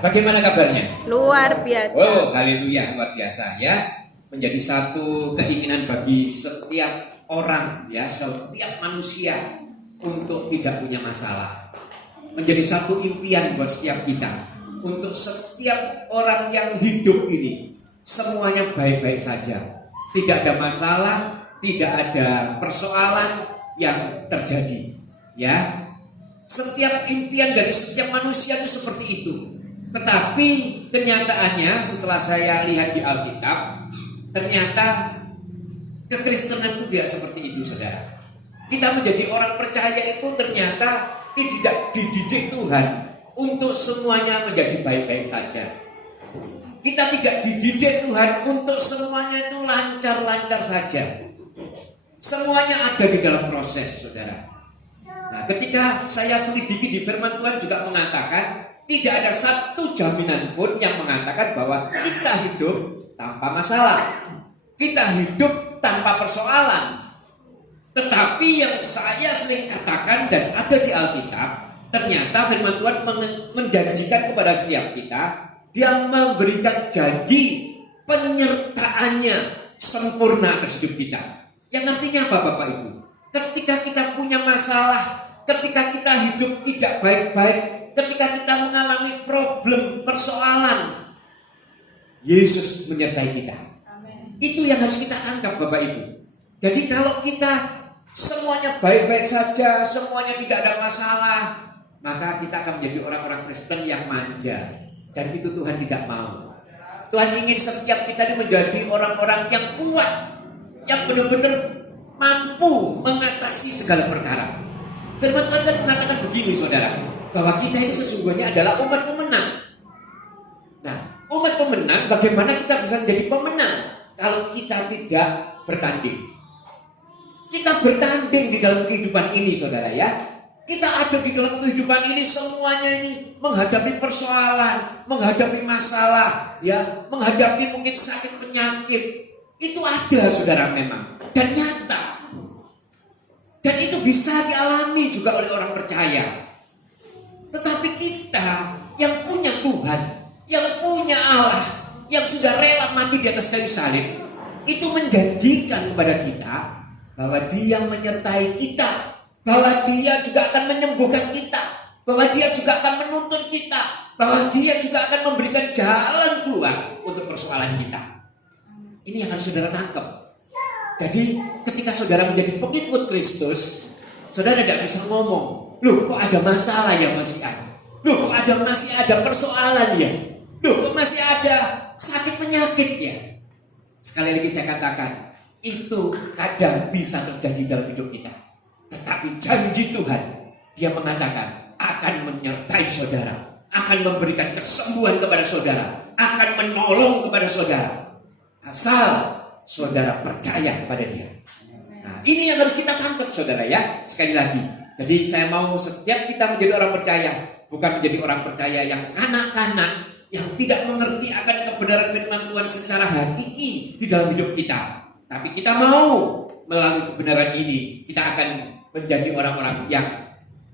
Bagaimana kabarnya? Luar biasa. Oh, haleluya, luar biasa ya. Menjadi satu keinginan bagi setiap orang ya, setiap manusia untuk tidak punya masalah. Menjadi satu impian buat setiap kita. Untuk setiap orang yang hidup ini semuanya baik-baik saja. Tidak ada masalah, tidak ada persoalan yang terjadi. Ya. Setiap impian dari setiap manusia itu seperti itu. Tetapi kenyataannya setelah saya lihat di Alkitab, ternyata kekristenan itu tidak seperti itu, saudara. Kita menjadi orang percaya itu ternyata tidak dididik Tuhan untuk semuanya menjadi baik-baik saja. Kita tidak dididik Tuhan untuk semuanya itu lancar-lancar saja. Semuanya ada di dalam proses, saudara. Nah, ketika saya selidiki di firman Tuhan juga mengatakan tidak ada satu jaminan pun yang mengatakan bahwa kita hidup tanpa masalah, kita hidup tanpa persoalan. Tetapi yang saya sering katakan dan ada di Alkitab, ternyata firman Tuhan menjanjikan kepada setiap kita, Dia memberikan janji penyertaannya sempurna atas hidup kita. Yang artinya apa, Bapak Ibu? Ketika kita punya masalah, ketika kita hidup tidak baik-baik, ketika kita mengalami problem, persoalan, Yesus menyertai kita. Amen. Itu yang harus kita tangkap, Bapak Ibu. Jadi kalau kita semuanya baik-baik saja, semuanya tidak ada masalah, maka kita akan menjadi orang-orang Kristen yang manja. Dan itu Tuhan tidak mau. Tuhan ingin setiap kita ini menjadi orang-orang yang kuat, yang benar-benar mampu mengatasi segala perkara. Firman Tuhan kan mengatakan begini, saudara, bahwa kita ini sesungguhnya adalah umat pemenang. Nah, umat pemenang, bagaimana kita bisa menjadi pemenang kalau kita tidak bertanding? Kita bertanding di dalam kehidupan ini, saudara ya. Kita ada di dalam kehidupan ini, semuanya ini menghadapi persoalan, menghadapi masalah, ya, menghadapi mungkin sakit penyakit. Itu ada, saudara, memang, dan nyata. Dan itu bisa dialami juga oleh orang percaya. Tetapi kita yang punya Tuhan, yang punya Allah, yang sudah rela mati di atas kayu salib, itu menjanjikan kepada kita bahwa Dia menyertai kita, bahwa Dia juga akan menyembuhkan kita, bahwa Dia juga akan menuntun kita, bahwa Dia juga akan memberikan jalan keluar untuk persoalan kita. Ini yang harus saudara tangkap. Jadi ketika saudara menjadi pengikut Kristus, saudara tidak bisa ngomong, loh kok ada masalah ya masih ada, loh kok masih ada persoalan ya, loh kok masih ada sakit penyakit ya. Sekali lagi saya katakan, itu kadang bisa terjadi dalam hidup kita. Tetapi janji Tuhan, Dia mengatakan akan menyertai saudara, akan memberikan kesembuhan kepada saudara, akan menolong kepada saudara, asal saudara percaya kepada Dia. Nah, ini yang harus kita tangkap, saudara ya. Sekali lagi, jadi saya mau setiap kita menjadi orang percaya, bukan menjadi orang percaya yang kanak-kanak, yang tidak mengerti akan kebenaran firman Tuhan secara hakiki di dalam hidup kita. Tapi kita mau melalui kebenaran ini, kita akan menjadi orang-orang yang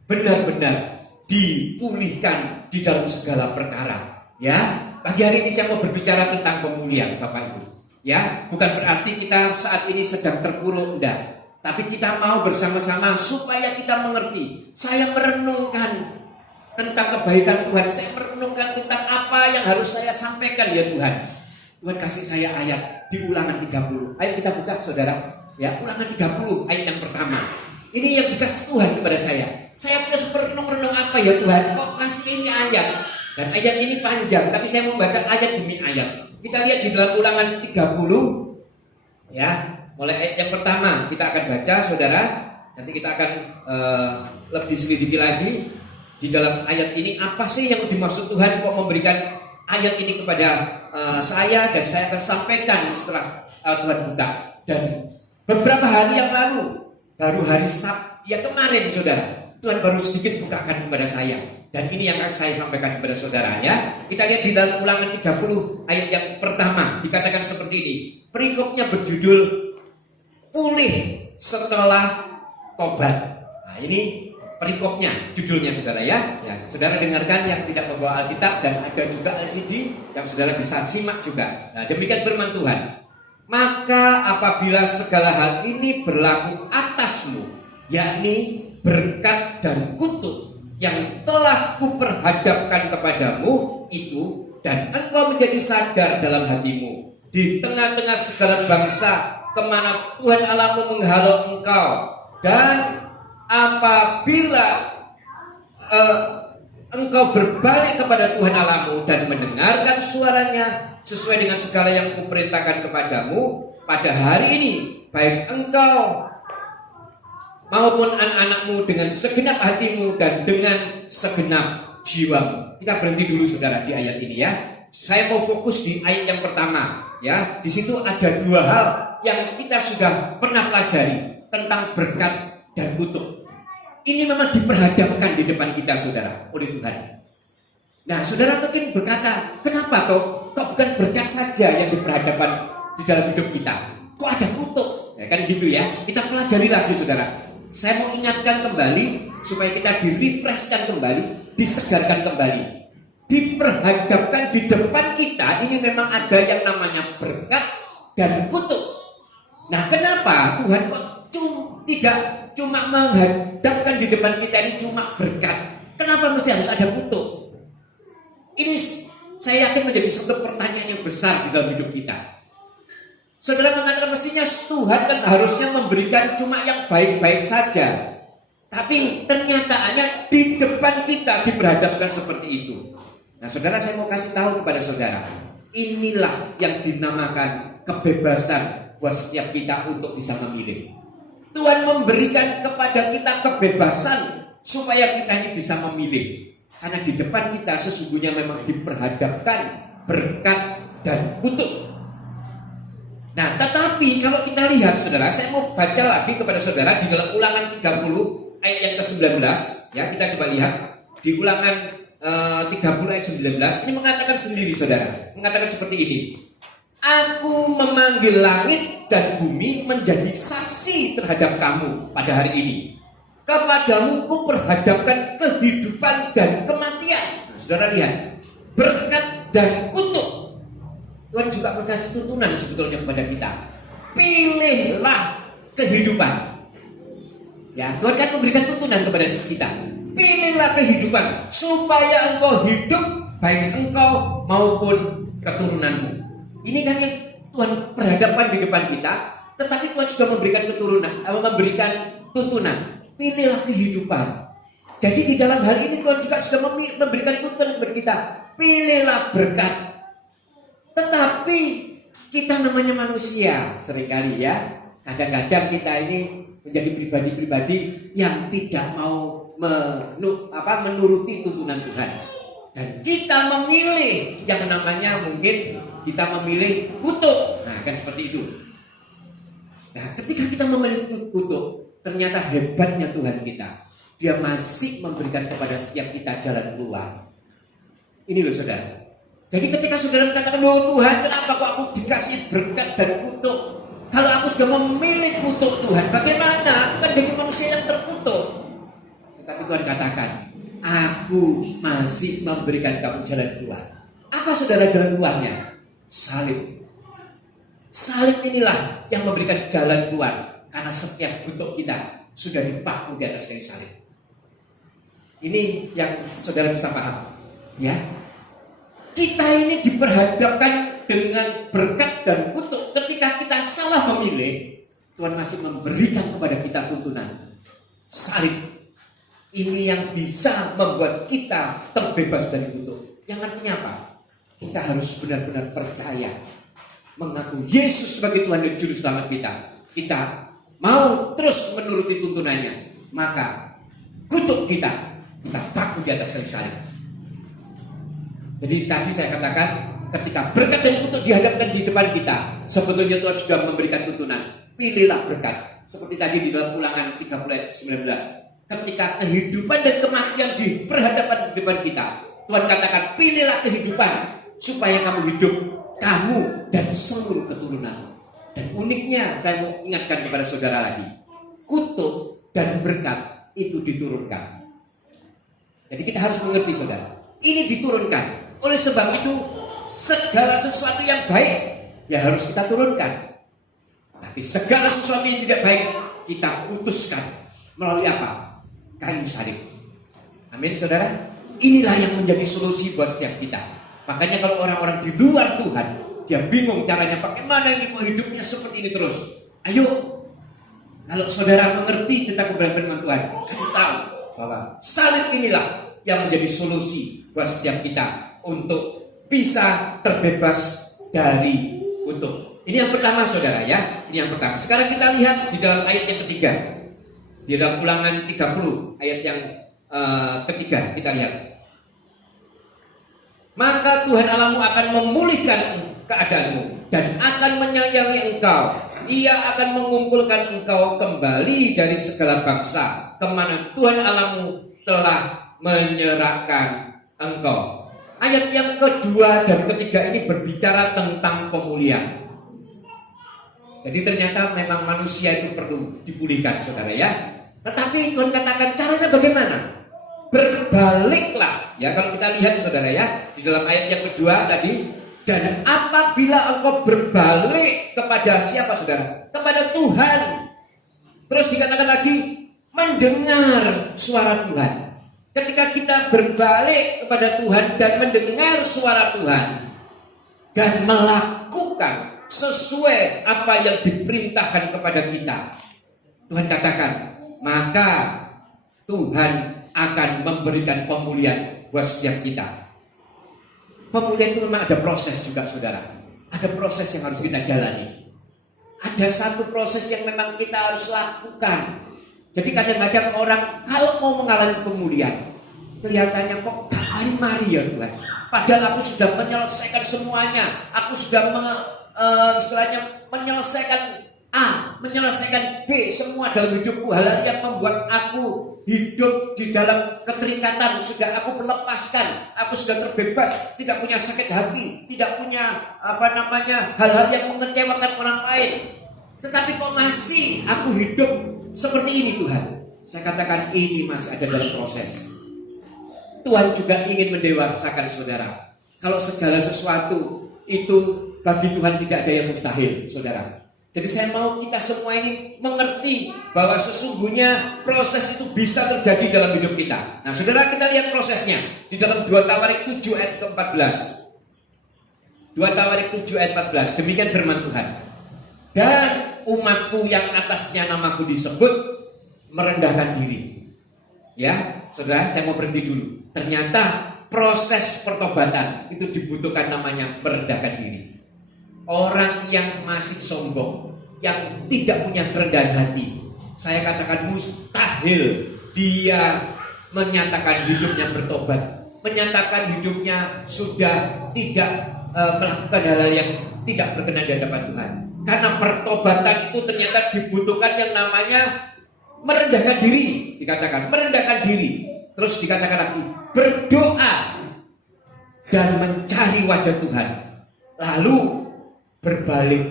benar-benar dipulihkan di dalam segala perkara. Ya, pagi hari ini saya mau berbicara tentang pemulihan, Bapak Ibu. Ya, bukan berarti kita saat ini sedang terpuruk, enggak. Tapi kita mau bersama-sama supaya kita mengerti. Saya merenungkan tentang kebaikan Tuhan. Saya merenungkan tentang apa yang harus saya sampaikan ya Tuhan. Tuhan kasih saya ayat di Ulangan 30. Ayo kita buka, saudara. Ya, Ulangan 30 ayat yang pertama. Ini yang dikasih Tuhan kepada saya. Saya terus merenung-renung apa ya Tuhan? Kok kasih ini ayat? Dan ayat ini panjang, tapi saya mau baca ayat demi ayat. Kita lihat di dalam Ulangan 30 ya, mulai ayat yang pertama kita akan baca, saudara. Nanti kita akan lebih selidiki lagi di dalam ayat ini apa sih yang dimaksud Tuhan kok memberikan ayat ini kepada saya, dan saya akan sampaikan setelah Tuhan buka. Dan beberapa hari yang lalu, baru hari Sabtu ya kemarin, saudara, Tuhan baru sedikit bukakan kepada saya. Dan ini yang akan saya sampaikan kepada saudara ya. Kita lihat di dalam Ulangan 30 ayat yang pertama dikatakan seperti ini. Perikopnya berjudul pulih setelah tobat. Nah, ini perikopnya, judulnya saudara ya. Saudara dengarkan yang tidak membawa Alkitab, dan ada juga LCD yang saudara bisa simak juga. Nah, demikian firman Tuhan. Maka apabila segala hal ini berlaku atasmu, yakni berkat dan kutuk yang telah kuperhadapkan kepadamu itu, dan engkau menjadi sadar dalam hatimu di tengah-tengah segala bangsa kemana Tuhan Allahmu menghalau engkau, dan apabila engkau berbalik kepada Tuhan Allahmu dan mendengarkan suaranya sesuai dengan segala yang kuperintahkan kepadamu pada hari ini, baik engkau maupun anak-anakmu dengan segenap hatimu dan dengan segenap jiwamu. Kita berhenti dulu saudara di ayat ini ya. Saya mau fokus di ayat yang pertama ya. Di situ ada dua hal yang kita sudah pernah pelajari tentang berkat dan kutuk. Ini memang diperhadapkan di depan kita saudara oleh Tuhan. Nah, saudara mungkin berkata, kenapa kok bukan berkat saja yang diperhadapkan di dalam hidup kita? Kok ada kutuk? Ya kan gitu ya. Kita pelajari lagi saudara. Saya mau ingatkan kembali supaya kita di-refreshkan kembali, disegarkan kembali. Diperhadapkan di depan kita, ini memang ada yang namanya berkat dan kutuk. Nah, kenapa Tuhan kok tidak cuma menghadapkan di depan kita ini cuma berkat? Kenapa mesti harus ada kutuk? Ini saya yakin menjadi suatu pertanyaan yang besar di dalam hidup kita. Saudara mengatakan mestinya Tuhan kan harusnya memberikan cuma yang baik-baik saja. Tapi ternyataannya di depan kita diperhadapkan seperti itu. Nah saudara, saya mau kasih tahu kepada saudara, inilah yang dinamakan kebebasan buat setiap kita untuk bisa memilih. Tuhan memberikan kepada kita kebebasan supaya kita ini bisa memilih. Karena di depan kita sesungguhnya memang diperhadapkan berkat dan kutuk. Nah, tetapi kalau kita lihat saudara, saya mau baca lagi kepada saudara di dalam Ulangan 30 ayat yang ke-19 ya, kita coba lihat di Ulangan 30 ayat 19. Ini mengatakan sendiri saudara, mengatakan seperti ini. Aku memanggil langit dan bumi menjadi saksi terhadap kamu pada hari ini. Kepadamu ku perhadapkan kehidupan dan kematian. Nah, saudara lihat, berkat dan kutuk. Tuhan juga berkasih tuntunan sebetulnya kepada kita. Pilihlah kehidupan. Ya, Tuhan kan memberikan tuntunan kepada kita. Pilihlah kehidupan supaya engkau hidup, baik engkau maupun keturunanmu. Ini kan yang Tuhan perhadapkan di depan kita, tetapi Tuhan juga memberikan memberikan tuntunan. Pilihlah kehidupan. Jadi di dalam hal ini Tuhan juga sudah memberikan tuntunan kepada kita. Pilihlah berkat. Tetapi kita namanya manusia seringkali ya, kadang-kadang kita ini menjadi pribadi-pribadi yang tidak mau menuruti tuntunan Tuhan. Dan kita memilih yang namanya mungkin kita memilih kutuk. Nah kan seperti itu. Nah ketika kita memilih kutuk, ternyata hebatnya Tuhan kita, Dia masih memberikan kepada setiap kita jalan keluar. Ini loh saudara. Jadi ketika saudara mengatakan, loh Tuhan, kenapa kok aku dikasih berkat dan kutuk? Kalau aku sudah memilih kutuk Tuhan, bagaimana? Aku kan jadi manusia yang terkutuk. Tetapi Tuhan katakan, aku masih memberikan kamu jalan keluar. Apa saudara jalan keluarnya? Salib. Salib inilah yang memberikan jalan keluar. Karena setiap kutuk kita sudah dipaku di atas kayu salib. Ini yang saudara bisa paham. Ya. Kita ini diperhadapkan dengan berkat dan kutuk. Ketika kita salah memilih, Tuhan masih memberikan kepada kita tuntunan. Salib. Ini yang bisa membuat kita terbebas dari kutuk. Yang artinya apa? Kita harus benar-benar percaya, mengaku Yesus sebagai Tuhan dan Juru Selamat kita. Kita mau terus menuruti tuntunannya, maka kutuk kita paku di atas kayu salib. Jadi tadi saya katakan, ketika berkat dan kutuk dihadapkan di depan kita, sebetulnya Tuhan sudah memberikan tuntunan. Pilihlah berkat. Seperti tadi di dalam Ulangan 30 ayat 19. Ketika kehidupan dan kematian diperhadapkan di depan kita, Tuhan katakan, pilihlah kehidupan supaya kamu hidup, kamu dan seluruh keturunan. Dan uniknya saya mau ingatkan kepada saudara lagi, kutuk dan berkat itu diturunkan Jadi kita harus mengerti, saudara. Ini diturunkan. Oleh sebab itu, segala sesuatu yang baik ya harus kita turunkan. Tapi segala sesuatu yang tidak baik kita putuskan melalui apa? Kayu salib. Amin, saudara. Inilah yang menjadi solusi buat setiap kita. Makanya kalau orang-orang di luar Tuhan, dia bingung caranya bagaimana ini kok hidupnya seperti ini terus. Ayo, kalau saudara mengerti tentang kebenaran firman Tuhan, kasih tahu bahwa salib inilah yang menjadi solusi buat setiap kita untuk bisa terbebas dari kutuk. Ini yang pertama, saudara, ya. Ini yang pertama. Sekarang kita lihat di dalam ayat yang ketiga. Di dalam Ulangan 30 ayat yang ketiga, kita lihat. Maka Tuhan Allahmu akan memulihkan keadaanmu dan akan menyayangi engkau. Ia akan mengumpulkan engkau kembali dari segala bangsa kemana Tuhan Allahmu telah menyerahkan engkau. Ayat yang kedua dan ketiga ini berbicara tentang pemulihan. Jadi ternyata memang manusia itu perlu dipulihkan, saudara, ya. Tetapi Tuhan katakan caranya bagaimana? Berbaliklah. Ya, kalau kita lihat, saudara, ya, di dalam ayat yang kedua tadi, dan apabila engkau berbalik kepada siapa, saudara? Kepada Tuhan. Terus dikatakan lagi, mendengar suara Tuhan. Ketika kita berbalik kepada Tuhan dan mendengar suara Tuhan dan melakukan sesuai apa yang diperintahkan kepada kita, Tuhan katakan, maka Tuhan akan memberikan pemulihan buat setiap kita. Pemulihan itu memang ada proses juga, saudara. Ada proses yang harus kita jalani. Ada satu proses yang memang kita harus lakukan. Jadi kadang-kadang orang kalau mau mengalami pemulihan, kelihatannya kok gak mari-mari ya Tuhan. Padahal aku sudah menyelesaikan semuanya. Aku sudah menyelesaikan A, menyelesaikan B, semua dalam hidupku. Hal-hal yang membuat aku hidup di dalam keterikatan sudah aku melepaskan. Aku sudah terbebas, tidak punya sakit hati, tidak punya hal-hal yang mengecewakan orang lain. Tetapi kok masih aku hidup seperti ini, Tuhan? Saya katakan ini masih ada dalam proses. Tuhan juga ingin mendewasakan saudara. Kalau segala sesuatu itu bagi Tuhan tidak ada yang mustahil, saudara. Jadi saya mau kita semua ini mengerti bahwa sesungguhnya proses itu bisa terjadi dalam hidup kita. Nah, saudara, kita lihat prosesnya di dalam 2 Tawarik 7 ayat ke-14. 2 Tawarik 7 ayat 14. Demikian firman Tuhan. Dan umatku yang atasnya namaku disebut merendahkan diri. Ya, saudara, saya mau berhenti dulu. Ternyata proses pertobatan itu dibutuhkan namanya merendahkan diri. Orang yang masih sombong, yang tidak punya kerendahan hati, saya katakan mustahil dia menyatakan hidupnya bertobat, menyatakan hidupnya sudah tidak melakukan hal-hal yang tidak berkenan di hadapan Tuhan. Karena pertobatan itu ternyata dibutuhkan yang namanya merendahkan diri, dikatakan merendahkan diri. Terus dikatakan lagi berdoa dan mencari wajah Tuhan. Lalu berbalik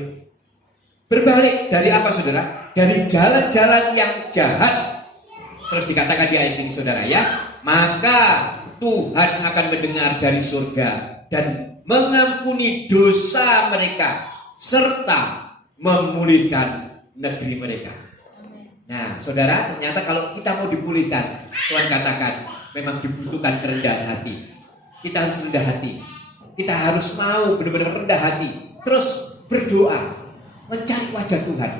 dari apa, saudara? Dari jalan-jalan yang jahat. Terus dikatakan di ayat ini, saudara, ya, maka Tuhan akan mendengar dari surga dan mengampuni dosa mereka serta memulihkan negeri mereka. Nah, saudara, ternyata kalau kita mau dipulihkan, Tuhan katakan memang dibutuhkan kerendahan hati. Kita harus rendah hati. Kita harus mau benar-benar rendah hati. Terus berdoa, mencari wajah Tuhan.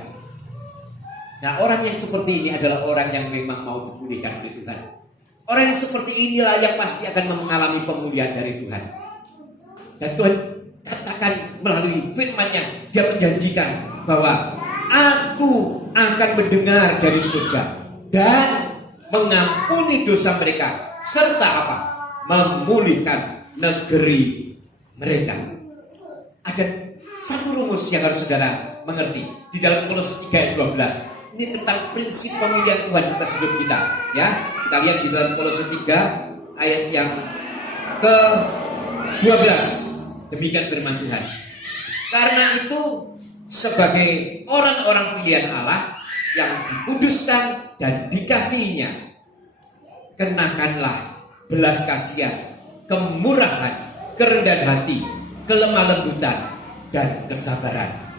Nah, orang yang seperti ini adalah orang yang memang mau dipulihkan oleh Tuhan. Orang yang seperti inilah yang pasti akan mengalami pemulihan dari Tuhan. Dan Tuhan katakan melalui firman-Nya, Dia menjanjikan bahwa Aku akan mendengar dari surga dan mengampuni dosa mereka serta apa? Memulihkan negeri mereka. Ada satu rumus yang harus saudara mengerti di dalam Kolose 3 ayat 12. Ini tentang prinsip pemulihan Tuhan atas hidup kita, ya. Kita lihat di dalam Kolose 3 ayat yang ke-12. Demikian firman Tuhan. Karena itu sebagai orang-orang pilihan Allah yang dikuduskan dan dikasihinya, kenakanlah belas kasihan, kemurahan, kerendahan hati, kelemah lembutan, dan kesabaran.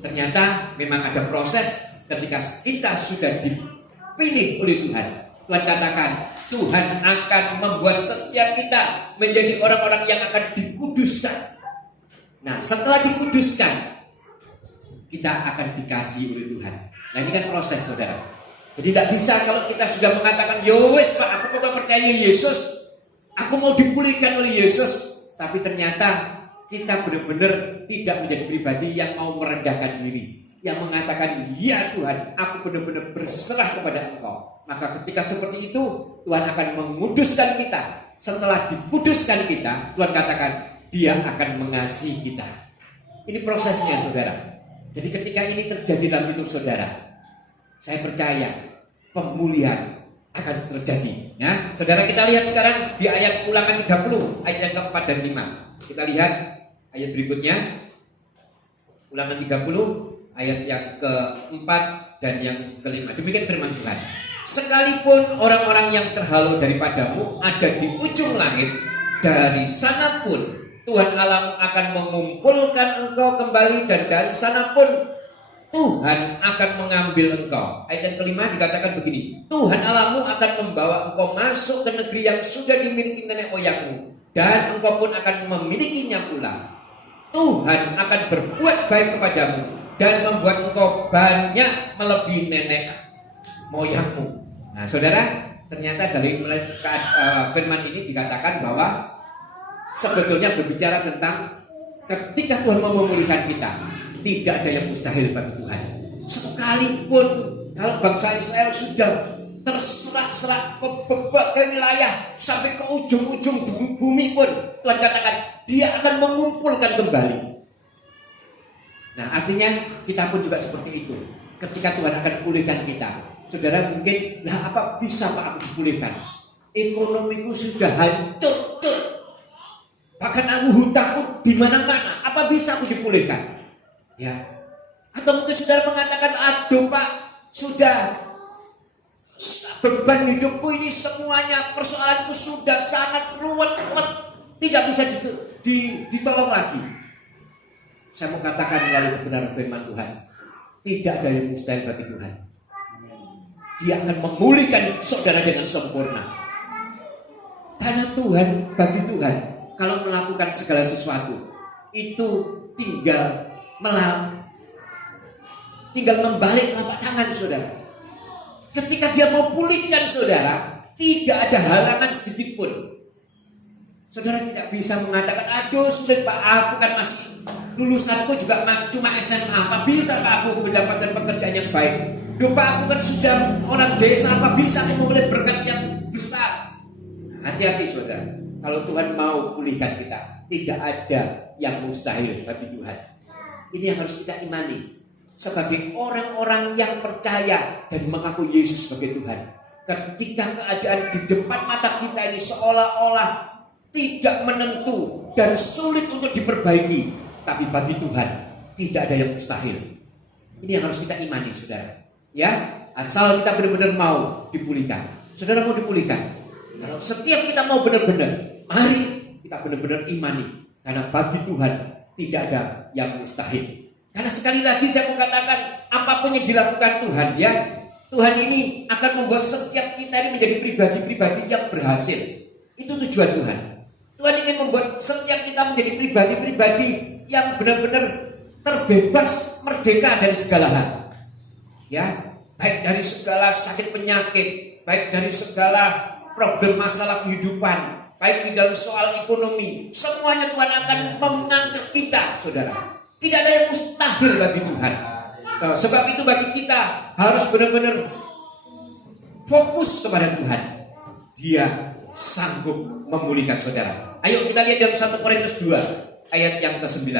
Ternyata memang ada proses ketika kita sudah dipilih oleh Tuhan. Tuhan katakan, Tuhan akan membuat setiap kita menjadi orang-orang yang akan dikuduskan. Nah, setelah dikuduskan, kita akan dikasihi oleh Tuhan. Nah, ini kan proses, saudara. Jadi tidak bisa kalau kita sudah mengatakan, yowes Pak, aku mau percaya Yesus, aku mau dipulihkan oleh Yesus, tapi ternyata kita benar-benar tidak menjadi pribadi yang mau merendahkan diri, yang mengatakan, ya Tuhan, aku benar-benar berserah kepada Engkau. Maka ketika seperti itu, Tuhan akan menguduskan kita. Setelah dikuduskan kita, Tuhan katakan, Dia akan mengasihi kita. Ini prosesnya, saudara. Jadi ketika ini terjadi dalam hidup saudara, saya percaya pemulihan akan terjadi. Ya, saudara, kita lihat sekarang di ayat Ulangan 30 ayat yang keempat dan 5. Kita lihat ayat berikutnya, Ulangan 30 ayat yang keempat dan yang kelima. Demikian firman Tuhan. Sekalipun orang-orang yang terhalau daripadamu ada di ujung langit, dari sana pun Tuhan Allahmu akan mengumpulkan engkau kembali, dan dari sana pun Tuhan akan mengambil engkau. Ayat yang kelima dikatakan begini, Tuhan Allahmu akan membawa engkau masuk ke negeri yang sudah dimiliki nenek moyangmu, dan engkau pun akan memilikinya pula. Tuhan akan berbuat baik kepadamu dan membuat engkau banyak melebihi nenek moyangmu. Nah, saudara, ternyata dari firman ini dikatakan bahwa sebetulnya berbicara tentang ketika Tuhan mau memulihkan kita, tidak ada yang mustahil bagi Tuhan. Sekalipun kalau bangsa Israel sudah terserak-serak ke berbagai wilayah sampai ke ujung-ujung bumi pun, Tuhan katakan Dia akan mengumpulkan kembali. Nah, artinya kita pun juga seperti itu. Ketika Tuhan akan pulihkan kita, saudara mungkin, lah apa bisa Pak aku dipulihkan? Ekonomiku sudah hancur, bahkan aku hutangku di mana-mana. Apa bisa aku dipulihkan? Ya. Atau mungkin saudara mengatakan, aduh Pak, sudah beban hidupku ini semuanya, persoalanku sudah sangat ruwet, tidak bisa ditolong lagi. Saya mau katakan melalui kebenaran firman Tuhan, tidak ada yang mustahil bagi Tuhan. Dia akan memulihkan saudara dengan sempurna. Karena Tuhan, bagi Tuhan, kalau melakukan segala sesuatu, itu tinggal membalik telapak tangan saudara. Ketika Dia mau pulihkan saudara, tidak ada halangan sedikit pun. Saudara tidak bisa mengatakan, aduh sulit Pak, aku kan masih lulusanku juga cuma SMA, apa bisa Pak aku mendapatkan pekerjaan yang baik? Duh Pak, aku kan sudah orang desa, apa bisa aku memulai berkat yang besar? Hati-hati saudara, kalau Tuhan mau pulihkan kita, tidak ada yang mustahil bagi Tuhan. Ini yang harus kita imani sebagai orang-orang yang percaya dan mengaku Yesus sebagai Tuhan. Ketika keadaan di depan mata kita ini seolah-olah tidak menentu dan sulit untuk diperbaiki, tapi bagi Tuhan tidak ada yang mustahil. Ini yang harus kita imani saudara. Ya, asal kita benar-benar mau dipulihkan. Saudara mau dipulihkan? Kalau setiap kita mau benar-benar, mari kita benar-benar imani, karena bagi Tuhan tidak ada yang mustahil. Karena sekali lagi saya mau katakan, apapun yang dilakukan Tuhan, ya, Tuhan ini akan membuat setiap kita ini menjadi pribadi-pribadi yang berhasil. Itu tujuan Tuhan. Tuhan ingin membuat setiap kita menjadi pribadi-pribadi yang benar-benar terbebas, merdeka dari segala hal. Ya, baik dari segala sakit penyakit, baik dari segala problem masalah kehidupan, baik di dalam soal ekonomi, semuanya Tuhan akan mengangkat kita, saudara. Tidak ada yang mustahil bagi Tuhan. Nah, sebab itu bagi kita harus benar-benar fokus kepada Tuhan. Dia sanggup memulihkan saudara. Ayo kita lihat dalam 1 Korintus 2 ayat yang ke-9.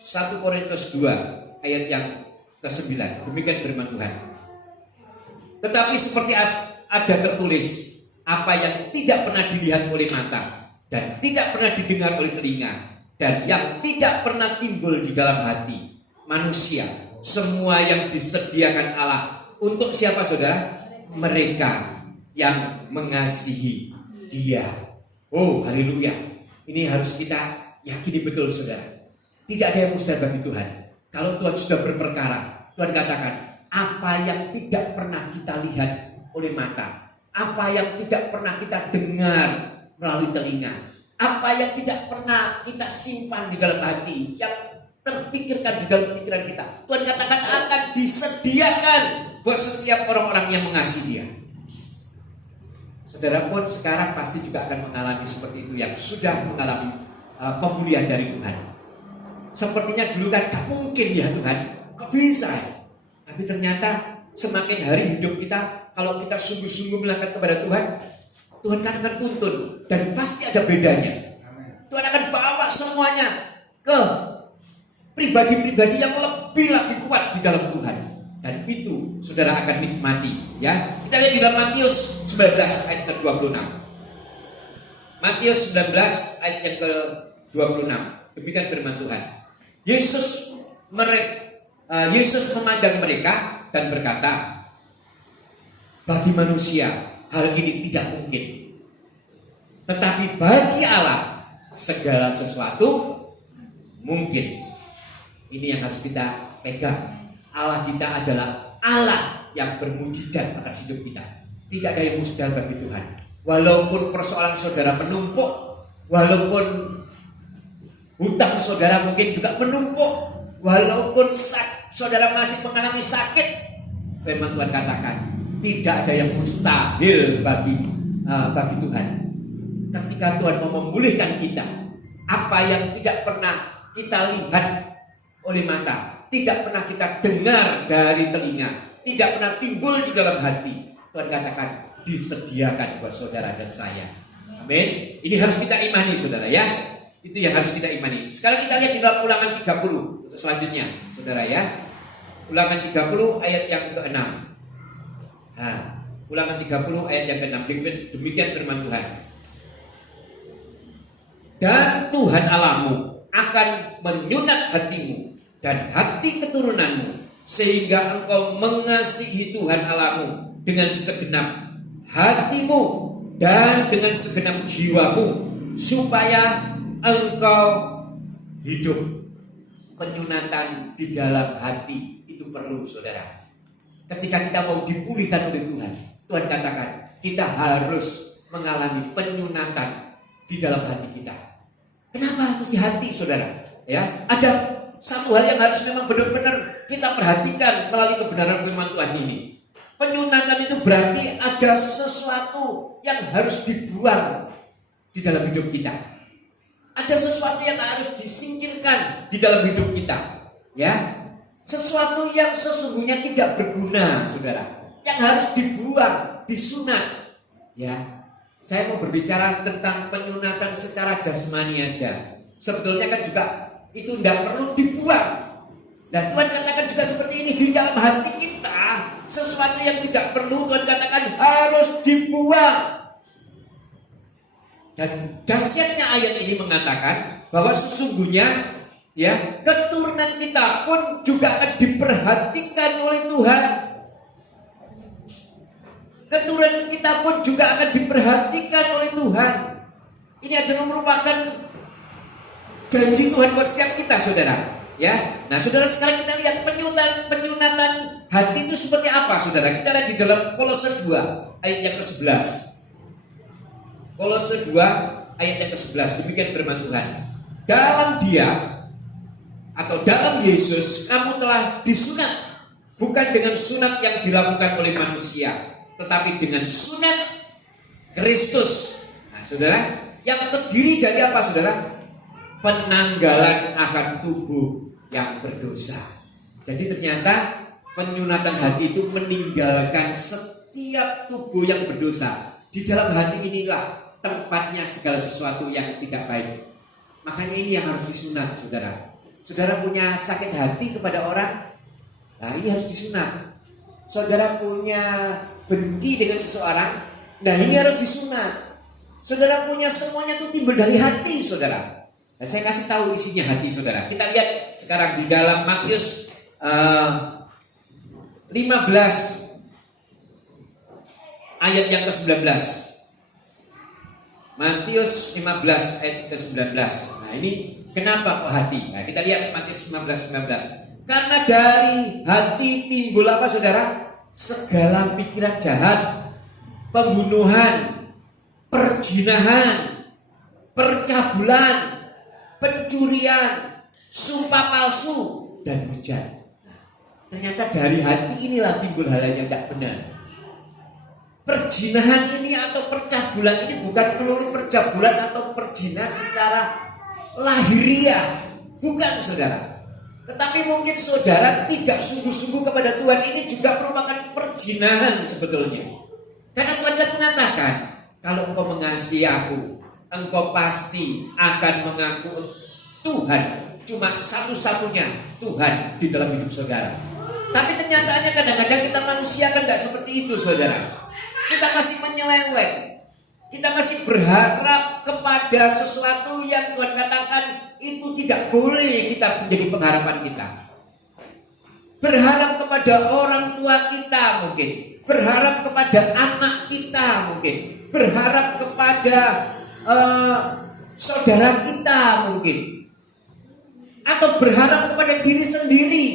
1 Korintus 2 ayat yang ke-9. Demikian firman Tuhan. Tetapi seperti ada tertulis, apa yang tidak pernah dilihat oleh mata dan tidak pernah didengar oleh telinga dan yang tidak pernah timbul di dalam hati manusia, semua yang disediakan Allah untuk siapa saudara? Mereka yang mengasihi Dia. Oh, haleluya. Ini harus kita yakini betul, saudara. Tidak ada yang mustahil bagi Tuhan. Kalau Tuhan sudah berperkara, Tuhan katakan, apa yang tidak pernah kita lihat oleh mata, apa yang tidak pernah kita dengar melalui telinga, apa yang tidak pernah kita simpan di dalam hati, yang terpikirkan di dalam pikiran kita, Tuhan katakan akan disediakan buat setiap orang-orang yang mengasihi Dia. Saudara pun sekarang pasti juga akan mengalami seperti itu, yang sudah mengalami pemulihan dari Tuhan. Sepertinya dulu kan gak mungkin ya Tuhan, kok bisa ya? Tapi ternyata semakin hari hidup kita, kalau kita sungguh-sungguh melekat kepada Tuhan, Tuhan akan tuntun, dan pasti ada bedanya. Tuhan akan bawa semuanya ke pribadi-pribadi yang lebih lagi kuat di dalam Tuhan. Dan itu saudara akan nikmati, ya. Kita lihat di dalam Matius 19 ayat ke-26. Matius 19 ayat yang ke-26. Demikian firman Tuhan. Yesus memandang mereka dan berkata, bagi manusia hal ini tidak mungkin, tetapi bagi Allah segala sesuatu mungkin. Ini yang harus kita pegang. Allah kita adalah Allah yang bermujizat atas hidup kita. Tidak ada yang mustahil bagi Tuhan. Walaupun persoalan saudara menumpuk, walaupun hutang saudara mungkin juga menumpuk, walaupun saudara masih mengalami sakit, firman Tuhan katakan, tidak ada yang mustahil bagi Tuhan. Ketika Tuhan mau memulihkan kita, apa yang tidak pernah kita lihat oleh mata, tidak pernah kita dengar dari telinga, tidak pernah timbul di dalam hati, Tuhan katakan disediakan buat saudara dan saya. Amin. Ini harus kita imani, saudara, ya. Itu yang harus kita imani. Sekarang kita lihat di dalam Ulangan 30 untuk selanjutnya, saudara, ya. Ulangan 30 ayat yang ke-6. Nah, Ulangan 30 ayat yang ke-6. Demikian firman Tuhan. Dan Tuhan Allahmu akan menyunat hatimu dan hati keturunanmu, sehingga engkau mengasihi Tuhan Allahmu dengan segenap hatimu dan dengan segenap jiwamu, supaya engkau hidup. Penyunatan di dalam hati itu perlu, saudara. Ketika kita mau dipulihkan oleh Tuhan, Tuhan katakan kita harus mengalami penyunatan di dalam hati kita. Kenapa mesti hati, saudara? Ya, ada satu hal yang harus memang benar-benar kita perhatikan melalui kebenaran firman Tuhan ini. Penyunatan itu berarti ada sesuatu yang harus dibuang di dalam hidup kita. Ada sesuatu yang harus disingkirkan di dalam hidup kita, ya. Sesuatu yang sesungguhnya tidak berguna, saudara, yang harus dibuang, disunat, ya. Saya mau berbicara tentang penyunatan secara jasmani aja. Sebetulnya kan juga itu tidak perlu dibuang. Dan Tuhan katakan juga seperti ini, di dalam hati kita sesuatu yang tidak perlu, Tuhan katakan harus dibuang. Dan dahsyatnya ayat ini mengatakan bahwa sesungguhnya, ya, keturunan kita pun juga akan diperhatikan oleh Tuhan. Keturunan kita pun juga akan diperhatikan oleh Tuhan. Ini adalah merupakan janji Tuhan buat setiap kita, saudara. Ya, nah saudara, sekarang kita lihat penyunatan hati itu seperti apa, saudara. Kita lihat di dalam Kolose 2 ayat yang ke-11. Kolose 2 ayat yang ke-11. Demikian firman Tuhan. Dalam Dia atau dalam Yesus kamu telah disunat, bukan dengan sunat yang dilakukan oleh manusia, tetapi dengan sunat Kristus. Nah, saudara, yang terdiri dari apa, saudara? Penanggalan akan tubuh yang berdosa. Jadi ternyata penyunatan hati itu meninggalkan setiap tubuh yang berdosa. Di dalam hati inilah tempatnya segala sesuatu yang tidak baik. Makanya ini yang harus disunat, saudara. Saudara punya sakit hati kepada orang, nah ini harus disunat. Saudara punya benci dengan seseorang, nah ini harus disunat. Saudara punya semuanya itu timbul dari hati, saudara. Dan saya kasih tahu isinya hati, saudara. Kita lihat sekarang di dalam Matius 15 ayat yang ke-19. Matius 15 ayat ke-19. Nah, ini kenapa kok hati? Nah, kita lihat Matius 15:19. Karena dari hati timbul apa saudara? Segala pikiran jahat, pembunuhan, perzinahan, percabulan, pencurian, sumpah palsu, dan hujat. Nah, ternyata dari hati inilah timbul hal yang tidak benar. Perzinahan ini atau percabulan ini bukan melulu percabulan atau perzinahan secara lahiriah, bukan saudara. Tetapi mungkin saudara tidak sungguh-sungguh kepada Tuhan, ini juga merupakan perzinahan sebetulnya. Karena Tuhan kan mengatakan, kalau engkau mengasihi aku, engkau pasti akan mengaku Tuhan cuma satu-satunya Tuhan di dalam hidup saudara. Tapi kenyataannya kadang-kadang kita manusia kan tidak seperti itu saudara. Kita masih menyeleweng, kita masih berharap kepada sesuatu yang Tuhan katakan itu tidak boleh kita menjadi pengharapan kita. Berharap kepada orang tua kita mungkin, berharap kepada anak kita mungkin, berharap kepada saudara kita mungkin, atau berharap kepada diri sendiri.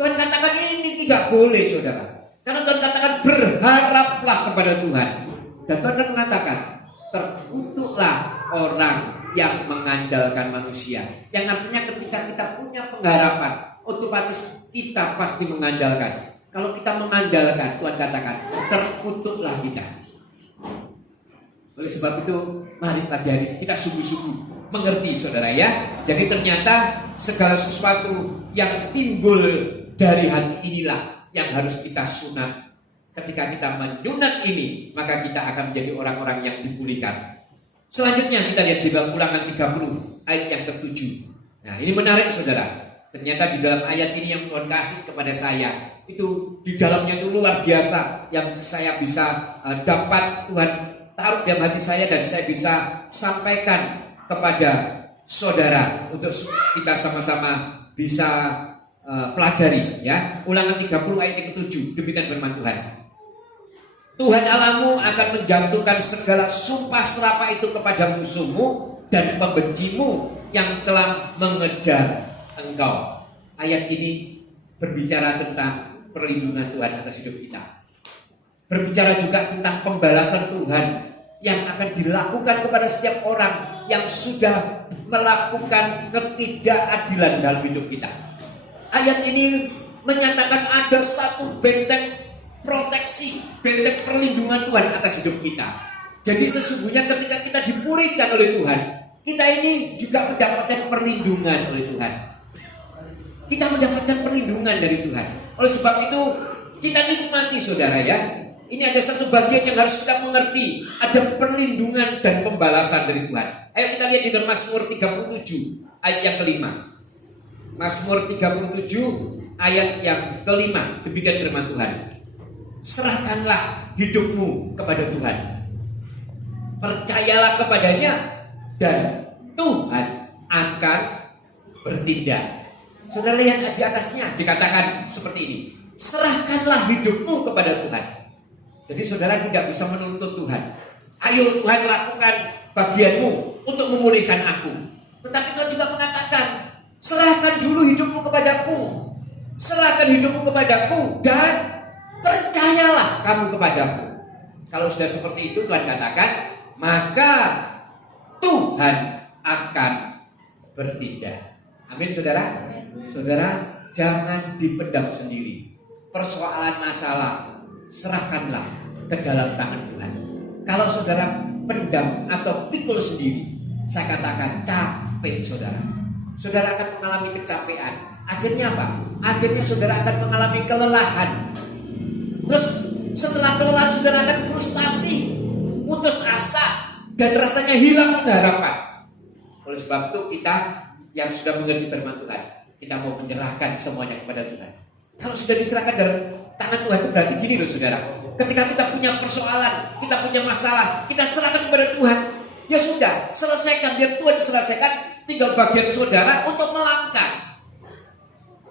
Tuhan katakan ini tidak boleh saudara. Karena Tuhan katakan berharaplah kepada Tuhan. Dan Tuhan kan mengatakan terkutuklah orang yang mengandalkan manusia. Yang artinya ketika kita punya pengharapan, otomatis kita pasti mengandalkan. Kalau kita mengandalkan, Tuhan katakan terkutuklah kita. Oleh sebab itu, mari pagi hari kita sungguh-sungguh mengerti saudara ya. Jadi ternyata segala sesuatu yang timbul dari hati inilah yang harus kita sunat. Ketika kita menyunat ini, maka kita akan menjadi orang-orang yang dipulihkan. Selanjutnya kita lihat di dalam Ulangan 30 ayat yang ke-7. Nah, ini menarik saudara. Ternyata di dalam ayat ini yang Tuhan kasih kepada saya, itu di dalamnya itu luar biasa yang saya bisa dapat Tuhan taruh dalam hati saya dan saya bisa sampaikan kepada saudara untuk kita sama-sama bisa pelajari ya. Ulangan 30 ayat ke-7. Demikian firman Tuhan. Tuhan Allahmu akan menjatuhkan segala sumpah serapah itu kepada musuhmu dan pembencimu yang telah mengejar engkau. Ayat ini berbicara tentang perlindungan Tuhan atas hidup kita. Berbicara juga tentang pembalasan Tuhan yang akan dilakukan kepada setiap orang yang sudah melakukan ketidakadilan dalam hidup kita. Ayat ini menyatakan ada satu benteng proteksi, benteng perlindungan Tuhan atas hidup kita. Jadi sesungguhnya ketika kita dipulihkan oleh Tuhan, kita ini juga mendapatkan perlindungan oleh Tuhan. Kita mendapatkan perlindungan dari Tuhan. Oleh sebab itu kita nikmati saudara ya. Ini ada satu bagian yang harus kita mengerti. Ada perlindungan dan pembalasan dari Tuhan. Ayo kita lihat di dalam Mazmur 37 ayat yang kelima. Mazmur 37 ayat yang kelima. Demikian firman Tuhan. Serahkanlah hidupmu kepada Tuhan. Percayalah kepadanya dan Tuhan akan bertindak. Saudara lihat di atasnya dikatakan seperti ini. Serahkanlah hidupmu kepada Tuhan. Jadi saudara tidak bisa menuntut Tuhan. Ayo Tuhan lakukan bagianmu untuk memulihkan aku. Tetapi Tuhan juga mengatakan, serahkan dulu hidupmu kepadaku. Serahkan hidupmu kepadaku dan percayalah kamu kepadaku. Kalau sudah seperti itu Tuhan katakan, maka Tuhan akan bertindak. Amin saudara. Saudara jangan dipendam sendiri. Persoalan masalah serahkanlah ke dalam tangan Tuhan. Kalau saudara pendam atau pikul sendiri, saya katakan capek saudara. Saudara akan mengalami kecapean. Akhirnya apa? Akhirnya saudara akan mengalami kelelahan. Terus setelah kelelahan saudara akan frustasi, putus asa, dan rasanya hilang pengharapan. Oleh sebab itu kita yang sudah mengerti firman Tuhan, kita mau menyerahkan semuanya kepada Tuhan. Kalau sudah diserahkan dalam tangan Tuhan itu berarti gini loh saudara. Ketika kita punya persoalan, kita punya masalah, kita serahkan kepada Tuhan. Ya sudah, selesaikan, biar Tuhan selesaikan. Tinggal bagian saudara untuk melangkah.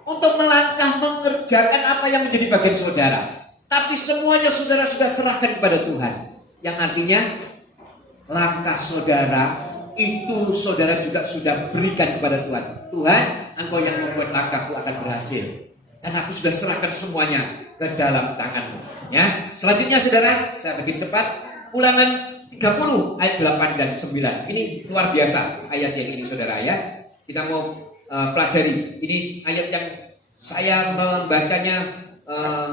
Untuk melangkah mengerjakan apa yang menjadi bagian saudara. Tapi semuanya saudara sudah serahkan kepada Tuhan. Yang artinya langkah saudara itu saudara juga sudah berikan kepada Tuhan. Tuhan, Engkau yang membuat langkahku akan berhasil. Dan aku sudah serahkan semuanya ke dalam tanganmu. Ya, selanjutnya saudara, saya bikin cepat. Ulangan 30 ayat 8 dan 9. Ini luar biasa ayat yang ini saudara ya. Kita mau pelajari. Ini ayat yang saya membacanya,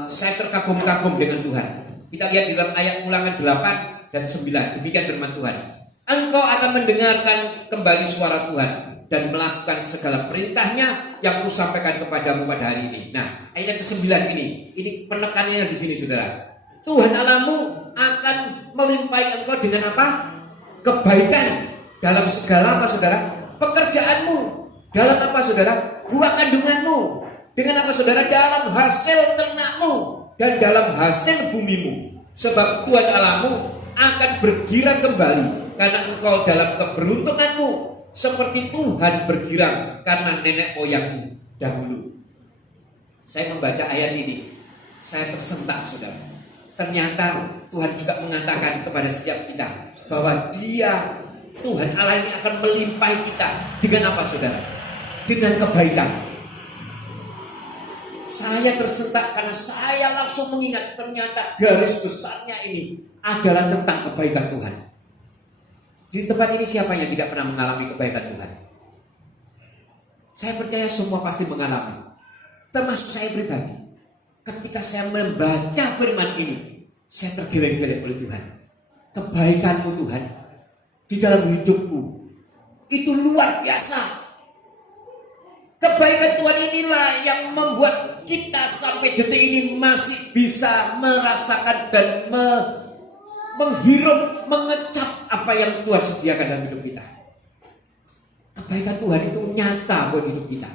saya terkagum-kagum dengan Tuhan. Kita lihat di dalam ayat Ulangan 8 dan 9. Demikian firman Tuhan. Engkau akan mendengarkan kembali suara Tuhan dan melakukan segala perintahnya yang kusampaikan kepadamu pada hari ini. Nah, ayat ke-9 ini penekanannya di sini saudara. Tuhan Allahmu akan melimpahi engkau dengan apa? Kebaikan dalam segala apa saudara? Pekerjaanmu. Dalam apa saudara? Buah kandunganmu. Dengan apa saudara? Dalam hasil ternakmu dan dalam hasil bumimu. Sebab Tuhan Allahmu akan bergirang kembali karena engkau dalam keberuntunganmu seperti Tuhan bergirang karena nenek moyangmu dahulu. Saya membaca ayat ini, saya tersentak saudara. Ternyata Tuhan juga mengatakan kepada setiap kita bahwa Dia, Tuhan Allah ini akan melimpahi kita dengan apa saudara? Dengan kebaikan. Saya tersentak karena saya langsung mengingat ternyata garis besarnya ini adalah tentang kebaikan Tuhan. Di tempat ini siapa yang tidak pernah mengalami kebaikan Tuhan? Saya percaya semua pasti mengalami. Termasuk saya pribadi. Ketika saya membaca firman ini, saya tergeleng-geleng oleh Tuhan. Kebaikan-Mu Tuhan di dalam hidupku itu luar biasa. Kebaikan Tuhan inilah yang membuat kita sampai detik ini masih bisa merasakan dan menghirup, mengecap apa yang Tuhan sediakan dalam hidup kita. Kebaikan Tuhan itu nyata buat hidup kita.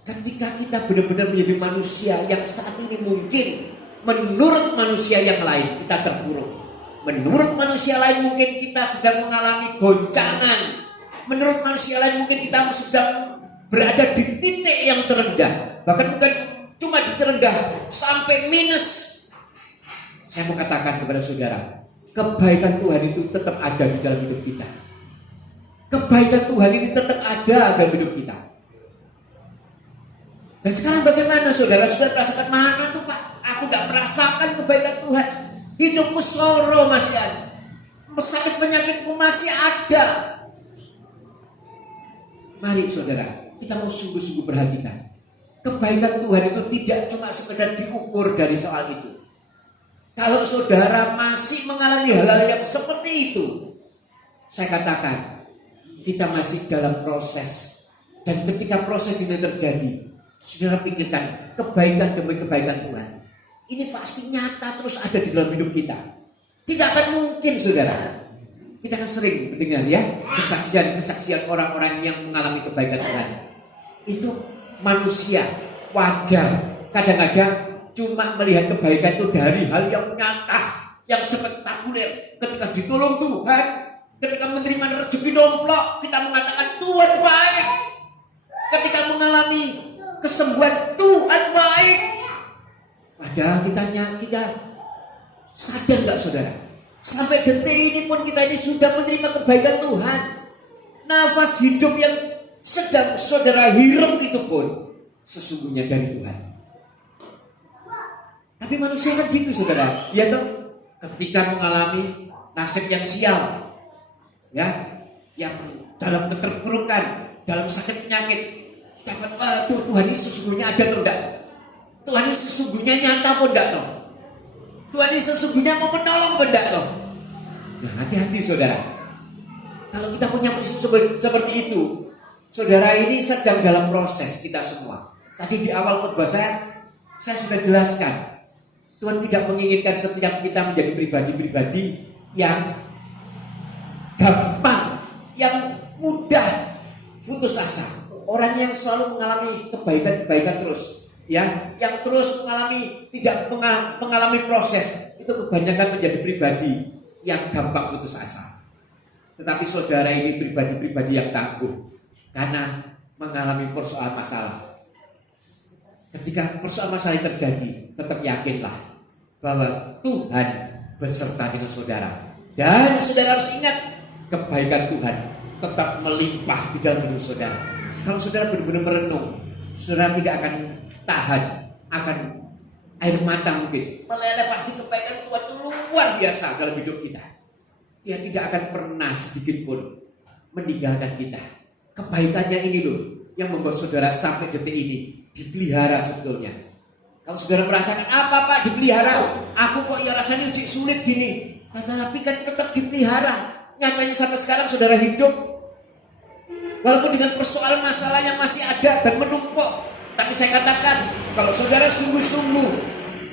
Ketika kita benar-benar menjadi manusia yang saat ini mungkin menurut manusia yang lain kita terpuruk. Menurut manusia lain mungkin kita sedang mengalami goncangan. Menurut manusia lain mungkin kita sedang berada di titik yang terendah. Bahkan bukan cuma di terendah, sampai minus. Saya mau katakan kepada saudara, kebaikan Tuhan itu tetap ada di dalam hidup kita. Kebaikan Tuhan ini tetap ada dalam hidup kita. Dan sekarang bagaimana saudara? Sudah merasakan mana tuh Pak? Aku tidak merasakan kebaikan Tuhan. Hidupku sorrow masih ada. Sakit penyakitku masih ada. Mari saudara, kita mau sungguh-sungguh perhatikan. Kebaikan Tuhan itu tidak cuma sekedar diukur dari soal itu. Kalau saudara masih mengalami hal-hal yang seperti itu, saya katakan kita masih dalam proses. Dan ketika proses ini terjadi, saudara pikirkan kebaikan demi kebaikan Tuhan. Ini pasti nyata terus ada di dalam hidup kita. Tidak akan mungkin saudara. Kita kan sering mendengar ya kesaksian-kesaksian orang-orang yang mengalami kebaikan Tuhan. Itu manusia wajar. Kadang-kadang cuma melihat kebaikan itu dari hal yang nyata, yang spektakuler. Ketika ditolong Tuhan, ketika menerima rezeki domplok, kita mengatakan Tuhan baik. Ketika mengalami kesembuhan, Tuhan baik. Padahal kita sadar gak saudara? Sampai detik ini pun kita ini sudah menerima kebaikan Tuhan. Nafas hidup yang sedang saudara hirup itu pun sesungguhnya dari Tuhan. Tapi manusia kan gitu saudara. Ya toh, ketika mengalami nasib yang sial, ya, yang dalam keterpurukan, dalam sakit penyakit, kita akan, waduh Tuhan ini sesungguhnya ada atau enggak? Tuhan ini sesungguhnya nyata atau enggak toh? Tuhan ini sesungguhnya mau menolong atau enggak toh? Nah hati-hati saudara. Kalau kita punya prinsip seperti itu, saudara ini sedang dalam proses kita semua. Tadi di awal khotbah saya sudah jelaskan. Tuhan tidak menginginkan setiap kita menjadi pribadi-pribadi yang gampang, yang mudah putus asa. Orang yang selalu mengalami kebaikan-kebaikan terus, ya, yang terus tidak mengalami proses, itu kebanyakan menjadi pribadi yang gampang putus asa. Tetapi saudara ini pribadi-pribadi yang tangguh karena mengalami persoalan masalah. Ketika persoalan masalah terjadi, tetap yakinlah bahwa Tuhan beserta dengan saudara. Dan saudara harus ingat, kebaikan Tuhan tetap melimpah di dalam hidup saudara. Kalau saudara benar-benar merenung, saudara tidak akan tahan akan air mata mungkin meleleh. Pasti kebaikan Tuhan itu luar biasa dalam hidup kita. Dia tidak akan pernah sedikit pun meninggalkan kita. Kebaikannya ini loh yang membuat saudara sampai detik ini dipelihara sebetulnya. Kalau saudara merasakan apa Pak dipelihara, aku kok ya rasanya uji sulit gini, tetapi kan tetap dipelihara. Nyatanya sampai sekarang saudara hidup, walaupun dengan persoalan masalah yang masih ada dan menumpuk. Tapi saya katakan, kalau saudara sungguh-sungguh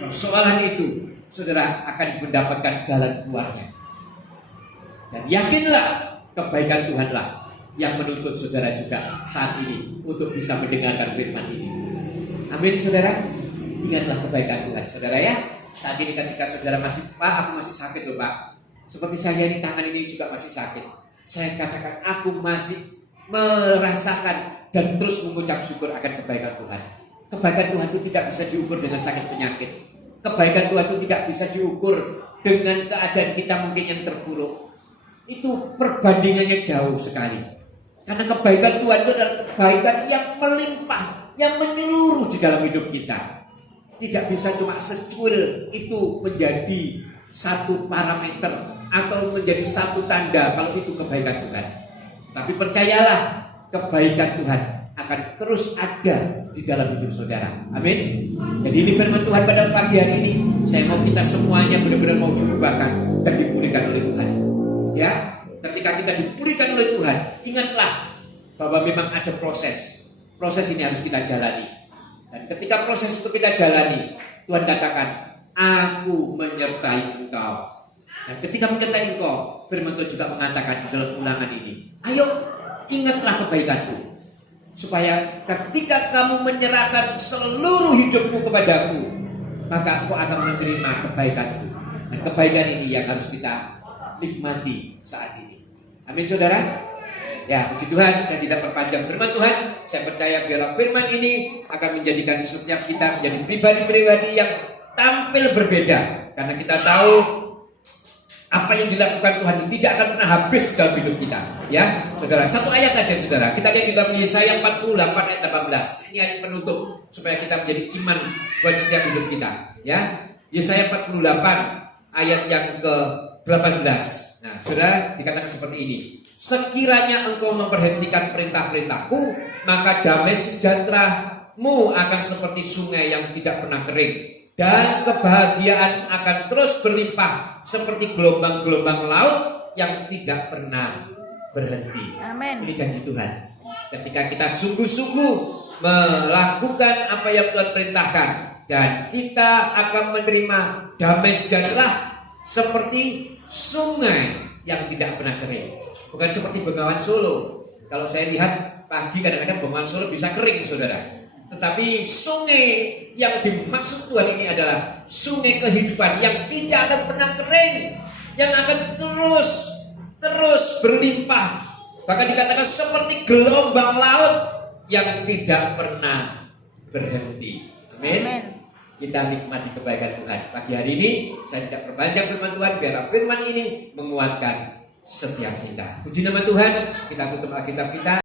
persoalan itu, saudara akan mendapatkan jalan keluarnya. Dan yakinlah kebaikan Tuhanlah yang menuntut saudara juga saat ini untuk bisa mendengarkan firman ini. Amin saudara. Ingatlah kebaikan Tuhan saudara ya. Saat ini ketika saudara masih, Pak aku masih sakit loh Pak, seperti saya ini tangan ini juga masih sakit, saya katakan aku masih merasakan dan terus mengucap syukur akan kebaikan Tuhan. Kebaikan Tuhan itu tidak bisa diukur dengan sakit penyakit. Kebaikan Tuhan itu tidak bisa diukur dengan keadaan kita mungkin yang terpuruk. Itu perbandingannya jauh sekali. Karena kebaikan Tuhan itu adalah kebaikan yang melimpah, yang menyeluruh di dalam hidup kita. Tidak bisa cuma secuil itu menjadi satu parameter atau menjadi satu tanda kalau itu kebaikan Tuhan. Tapi percayalah, kebaikan Tuhan akan terus ada di dalam hidup saudara. Amin. Jadi ini firman Tuhan pada pagi hari ini. Saya mau kita semuanya benar-benar mau diubahkan dan dipulihkan oleh Tuhan. Ya, ketika kita dipulihkan oleh Tuhan, ingatlah bahwa memang ada proses. Proses ini harus kita jalani. Dan ketika proses itu kita jalani, Tuhan katakan, aku menyertai engkau. Dan ketika menyertai engkau, firman Tuhan juga mengatakan di dalam Ulangan ini, ayo ingatlah kebaikanku, supaya ketika kamu menyerahkan seluruh hidupmu kepadaku, maka engkau akan menerima kebaikanku. Dan kebaikan ini yang harus kita nikmati saat ini. Amin saudara. Ya puji Tuhan, saya tidak perpanjang firman Tuhan. Saya percaya biarlah firman ini akan menjadikan setiap kita menjadi pribadi-pribadi yang tampil berbeda. Karena kita tahu apa yang dilakukan Tuhan tidak akan pernah habis dalam hidup kita. Ya saudara, satu ayat aja saudara. Kita lihat juga Yesaya 48 ayat 18. Ini ayat penutup supaya kita menjadi iman buat setiap hidup kita. Ya, Yesaya 48 ayat yang ke-18. Nah saudara, dikatakan seperti ini. Sekiranya engkau memperhatikan perintah-perintahku, maka damai sejahteramu akan seperti sungai yang tidak pernah kering, dan kebahagiaan akan terus berlimpah seperti gelombang-gelombang laut yang tidak pernah berhenti. Amin. Ini janji Tuhan. Ketika kita sungguh-sungguh melakukan apa yang Tuhan perintahkan, dan kita akan menerima damai sejahtera seperti sungai yang tidak pernah kering. Bukan seperti Bengawan Solo. Kalau saya lihat pagi kadang-kadang Bengawan Solo bisa kering saudara. Tetapi sungai yang dimaksud Tuhan ini adalah sungai kehidupan yang tidak akan pernah kering, yang akan terus berlimpah. Bahkan dikatakan seperti gelombang laut yang tidak pernah berhenti. Amin. Kita nikmati kebaikan Tuhan. Pagi hari ini saya tidak perpanjang firman Tuhan, biarlah firman ini menguatkan setiap kita. Puji nama Tuhan. Kita tutup Alkitab kita.